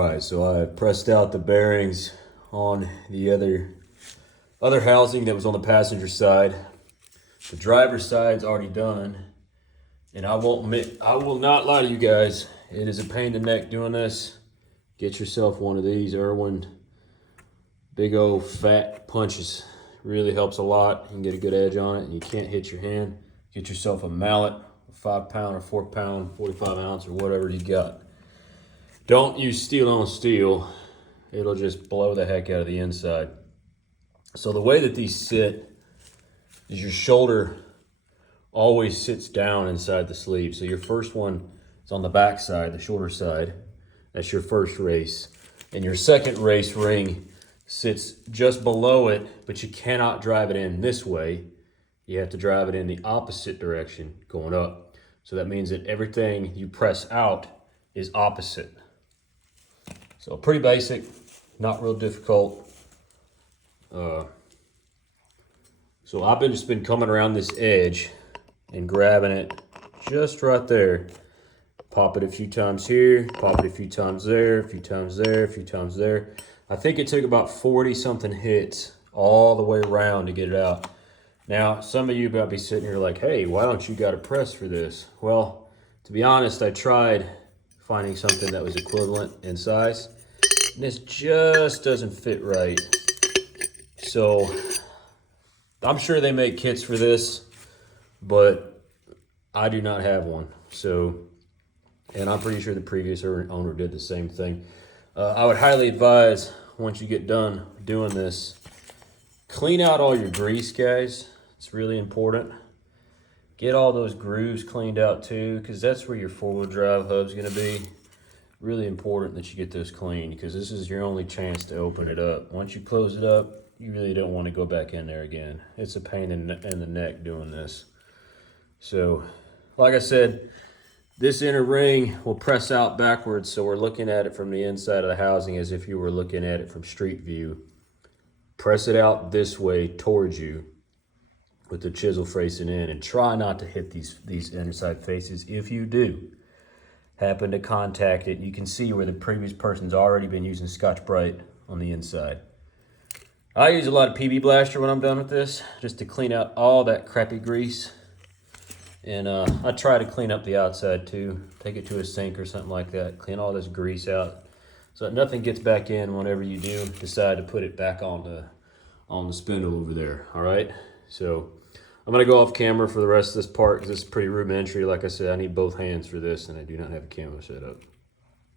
All right, so I pressed out the bearings on the other housing that was on the passenger side. The driver's side's already done, and I will not lie to you guys. It is a pain in the neck doing this. Get yourself one of these Irwin big old fat punches. Really helps a lot. You can get a good edge on it, and you can't hit your hand. Get yourself a mallet, a 5 pound or 4 pound, 45 ounce or whatever you got. Don't use steel on steel. It'll just blow the heck out of the inside. So the way that these sit is your shoulder always sits down inside the sleeve. So your first one is on the back side, the shorter side. That's your first race. And your second race ring sits just below it, but you cannot drive it in this way. You have to drive it in the opposite direction, going up. So that means that everything you press out is opposite. So pretty basic, not real difficult. So I've just been coming around this edge and grabbing it just right there. Pop it a few times here, pop it a few times there, a few times there, a few times there. I think it took about 40 something hits all the way around to get it out. Now, some of you might be sitting here like, hey, why don't you got a press for this? Well, to be honest, I tried finding something that was equivalent in size, and this just doesn't fit right. So I'm sure they make kits for this, but I do not have one. So, and I'm pretty sure the previous owner did the same thing. I would highly advise, once you get done doing this, clean out all your grease, guys. It's really important. Get all those grooves cleaned out too, because that's where your four-wheel drive hub's gonna be. Really important that you get those clean, because this is your only chance to open it up. Once you close it up, you really don't want to go back in there again. It's a pain in the neck doing this. So, like I said, this inner ring will press out backwards, so we're looking at it from the inside of the housing as if you were looking at it from street view. Press it out this way towards you with the chisel facing in, and try not to hit these inside faces. If you do happen to contact it, you can see where the previous person's already been using Scotch-Brite on the inside. I use a lot of PB Blaster when I'm done with this, just to clean out all that crappy grease. And I try to clean up the outside too. Take it to a sink or something like that. Clean all this grease out so that nothing gets back in whenever you do decide to put it back on the spindle over there, all right? So I'm gonna go off camera for the rest of this part because it's pretty rudimentary. Like I said, I need both hands for this, and I do not have a camera set up.